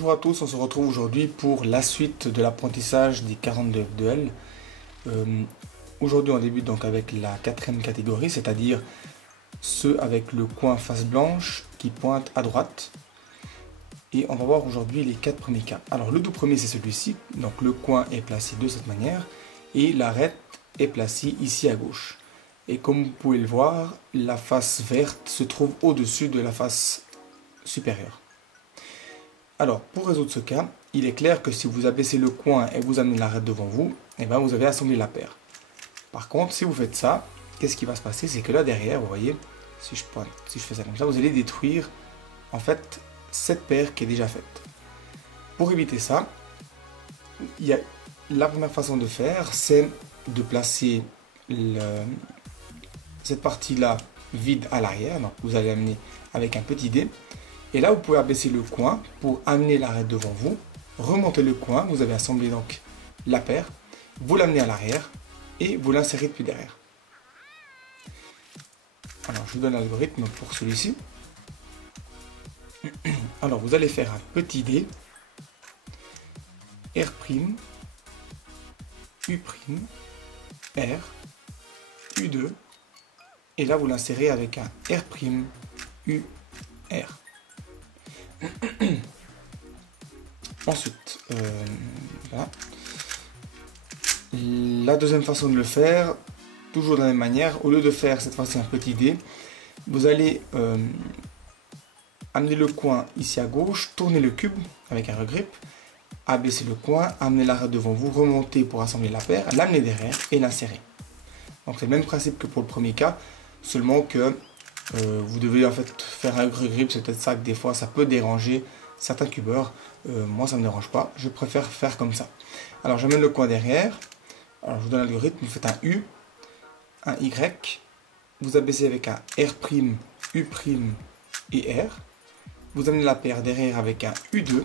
Bonjour à tous, on se retrouve aujourd'hui pour la suite de l'apprentissage des 42 FDL. Aujourd'hui on débute donc avec la quatrième catégorie, c'est-à-dire ceux avec le coin face blanche qui pointe à droite. Et on va voir aujourd'hui les 4 premiers cas. Alors le tout premier c'est celui-ci, donc le coin est placé de cette manière et l'arête est placée ici à gauche. Et comme vous pouvez le voir, la face verte se trouve au-dessus de la face supérieure. Alors, pour résoudre ce cas, il est clair que si vous abaissez le coin et vous amenez l'arête devant vous, eh bien vous avez assemblé la paire. Par contre, si vous faites ça, qu'est-ce qui va se passer? C'est que là derrière, vous voyez, si je fais ça comme ça, vous allez détruire en fait cette paire qui est déjà faite. Pour éviter ça, la première façon de faire, c'est de placer cette partie-là vide à l'arrière. Donc vous allez amener avec un petit dé. Et là, vous pouvez abaisser le coin pour amener l'arête devant vous. Remontez le coin, vous avez assemblé donc la paire. Vous l'amenez à l'arrière et vous l'insérez depuis derrière. Alors, je vous donne l'algorithme pour celui-ci. Alors, vous allez faire un petit dé. R', U', R, U2. Et là, vous l'insérez avec un R', U, R. Ensuite, voilà. La deuxième façon de le faire, toujours de la même manière, au lieu de faire cette fois-ci un petit dé, vous allez amener le coin ici à gauche, tourner le cube avec un regrip, abaisser le coin, amener l'arête devant vous, remonter pour assembler la paire, l'amener derrière et l'insérer. Donc c'est le même principe que pour le premier cas, seulement que vous devez en fait faire un regrip. C'est peut-être ça que des fois ça peut déranger certains cubeurs. Moi ça ne me dérange pas, je préfère faire comme ça. Alors j'amène le coin derrière. Alors je vous donne l'algorithme, vous faites un U, un Y, vous abaissez avec un R', U' et R. Vous amenez la paire derrière avec un U2,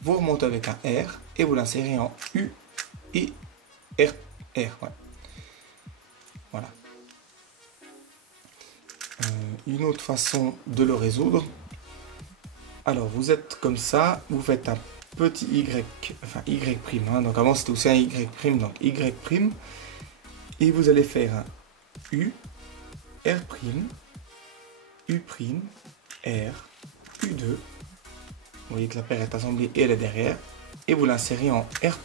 vous remontez avec un R et vous l'insérez en U et R. Ouais. Voilà. Une autre façon de le résoudre. Alors vous êtes comme ça, vous faites un petit Y, enfin Y', hein, donc avant c'était aussi un Y', donc Y', et vous allez faire un U, R', U', R, U2. Vous voyez que la paire est assemblée et elle est derrière, et vous l'insérez en R',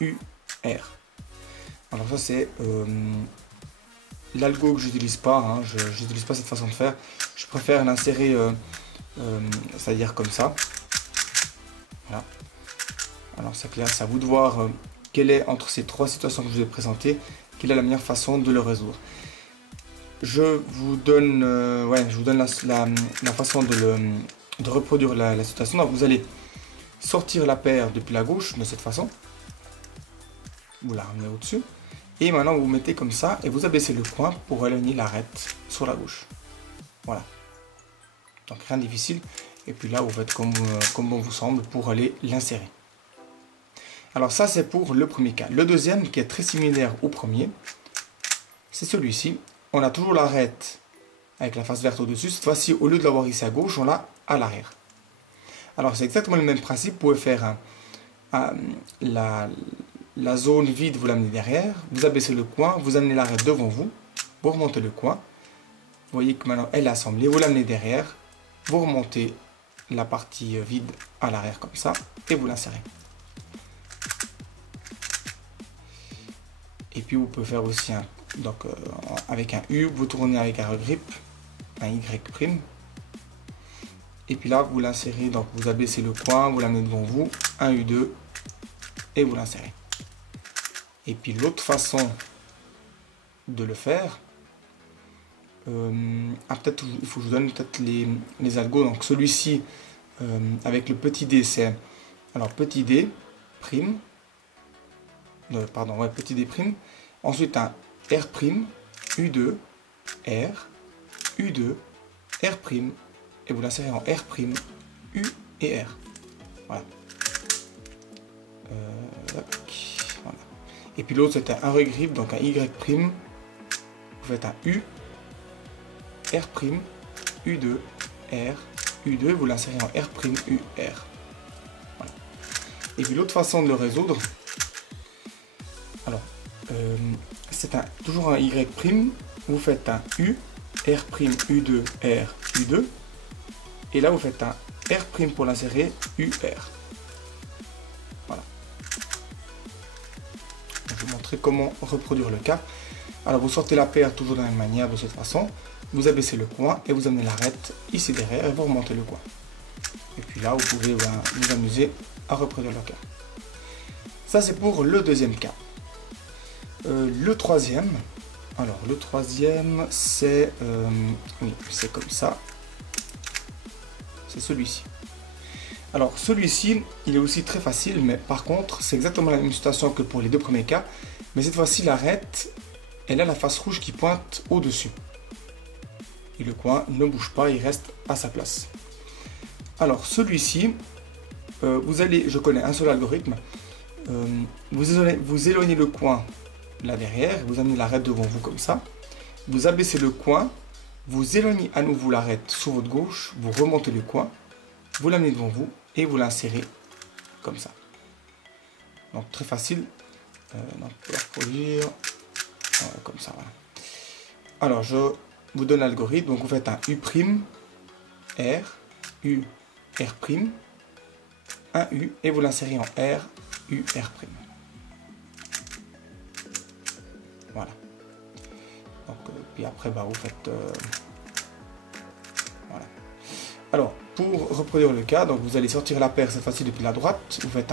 U, R. Alors ça c'est l'algo que j'utilise pas, hein, je n'utilise pas cette façon de faire. Je préfère l'insérer, c'est-à-dire comme ça. Voilà. Alors c'est clair, c'est à vous de voir quelle est entre ces trois situations que je vous ai présentées, quelle est la meilleure façon de le résoudre. Je vous donne, la façon de reproduire la situation. Donc vous allez sortir la paire depuis la gauche de cette façon. Vous la ramenez au-dessus. Et maintenant vous mettez comme ça et vous abaissez le coin pour aligner l'arête sur la gauche. Voilà. Donc rien de difficile. Et puis là vous faites comme bon vous semble pour aller l'insérer. Alors ça c'est pour le premier cas. Le deuxième qui est très similaire au premier, c'est celui-ci. On a toujours l'arête avec la face verte au-dessus. Cette fois-ci, au lieu de l'avoir ici à gauche, on l'a à l'arrière. Alors c'est exactement le même principe. Vous pouvez faire la zone vide, vous l'amenez derrière, vous abaissez le coin, vous amenez l'arête devant vous, vous remontez le coin, vous voyez que maintenant elle est assemblée, vous l'amenez derrière, vous remontez la partie vide à l'arrière comme ça, et vous l'insérez. Et puis vous pouvez faire aussi avec un U, vous tournez avec un regrip, un Y', et puis là vous l'insérez, donc vous abaissez le coin, vous l'amenez devant vous, un U2, et vous l'insérez. Et puis l'autre façon de le faire, peut-être il faut que je vous donne peut-être les algos. Donc celui-ci avec le petit d, c'est alors petit d prime, petit d prime. Ensuite un R', U2, R, U2, R', et vous l'insérez en R', U et R. Voilà. Et puis l'autre c'était un regrip, donc un Y', vous faites un U, R', U2, R, U2, vous l'insérez en R', U, R. Voilà. Et puis l'autre façon de le résoudre, alors, c'est toujours un Y', vous faites un U, R', U2, R, U2, et là vous faites un R' pour l'insérer, UR. Voilà. Je vais vous montrer comment reproduire le cas. Alors vous sortez la paire toujours de la même manière, de cette façon. Vous abaissez le coin et vous amenez l'arête ici derrière et vous remontez le coin. Et puis là, vous pouvez vous amuser à reproduire le cas. Ça, c'est pour le deuxième cas. Le troisième, alors le troisième, c'est oui, c'est comme ça. C'est celui-ci. Alors celui-ci, il est aussi très facile, mais par contre, c'est exactement la même situation que pour les deux premiers cas. Mais cette fois-ci, l'arête, elle a la face rouge qui pointe au-dessus. Et le coin ne bouge pas, il reste à sa place. Alors celui-ci, je connais un seul algorithme. Vous éloignez le coin là derrière, vous amenez l'arête devant vous comme ça. Vous abaissez le coin, vous éloignez à nouveau l'arête sur votre gauche, vous remontez le coin, vous l'amenez devant vous et vous l'insérez comme ça. Donc très facile. Donc, on peut reproduire comme ça. Voilà. Alors je vous donne l'algorithme. Donc vous faites un U', R, U, R', un U et vous l'insérez en R, U, R'. Voilà. Donc, puis après, vous faites... voilà. Alors, pour reproduire le cas, donc vous allez sortir la paire cette fois-ci depuis la droite. Vous faites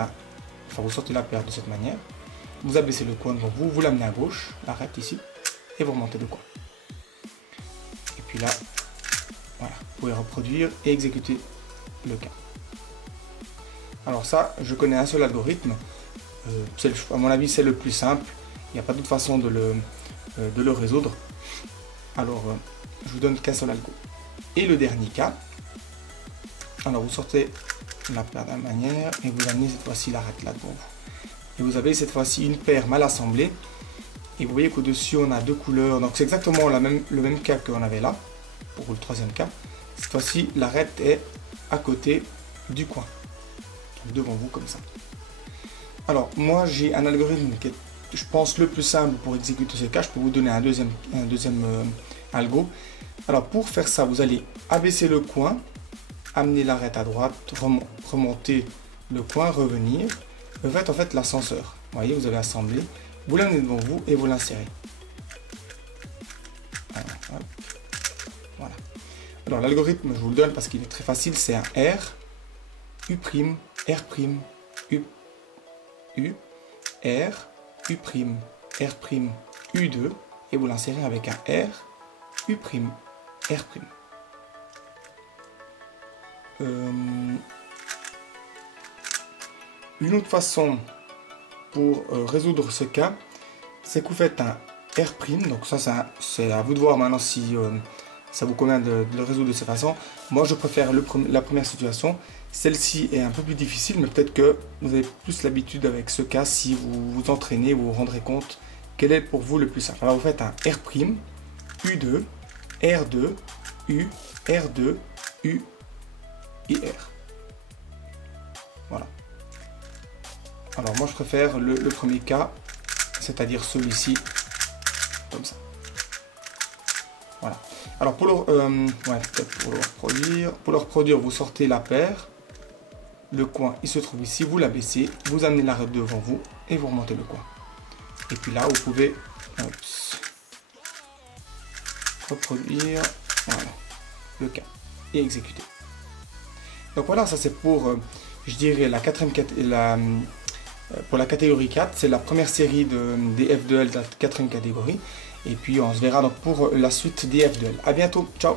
vous sortez la paire de cette manière. Vous abaissez le coin devant vous, vous l'amenez à gauche, l'arête ici, et vous remontez le coin. Et puis là, voilà, vous pouvez reproduire et exécuter le cas. Alors ça, je connais un seul algorithme. À mon avis, c'est le plus simple. Il n'y a pas d'autre façon de le résoudre. Alors, je vous donne qu'un seul algo. Et le dernier cas, alors vous sortez la paire de la manière et vous amenez cette fois-ci l'arête là devant vous. Et vous avez cette fois-ci une paire mal assemblée. Et vous voyez qu'au-dessus, on a deux couleurs. Donc, c'est exactement le même cas qu'on avait là, pour le troisième cas. Cette fois-ci, l'arête est à côté du coin. Donc, devant vous, comme ça. Alors, moi, j'ai un algorithme qui est, je pense, le plus simple pour exécuter ce cas. Je peux vous donner un deuxième algo. Alors, pour faire ça, vous allez abaisser le coin, amener l'arête à droite, remonter le coin, revenir. Vous faites en fait l'ascenseur. Vous voyez, vous avez assemblé. Vous l'amenez devant vous et vous l'insérez. Voilà. Alors l'algorithme, je vous le donne parce qu'il est très facile. C'est un R, U', R', U, R, U', R', U2 et vous l'insérez avec un R, U', R'. Une autre façon pour résoudre ce cas, c'est que vous faites un R', donc ça c'est à vous de voir maintenant si ça vous convient de le résoudre de cette façon. Moi je préfère la première situation, celle-ci est un peu plus difficile, mais peut-être que vous avez plus l'habitude avec ce cas. Si vous vous entraînez, vous vous rendrez compte quel est pour vous le plus simple. Alors vous faites un R', U2, R2, U, R2, U, et R. Voilà. Alors moi je préfère le premier cas, c'est-à-dire celui-ci, comme ça. Voilà. Alors pour le reproduire, vous sortez la paire, le coin il se trouve ici, vous l'abaissez, vous amenez l'arête devant vous et vous remontez le coin. Et puis là vous pouvez reproduire, voilà, le cas et exécuter. Donc voilà, ça c'est pour, je dirais, pour la catégorie 4, c'est la première série des F2L de la quatrième catégorie. Et puis on se verra donc pour la suite des F2L. A bientôt, ciao!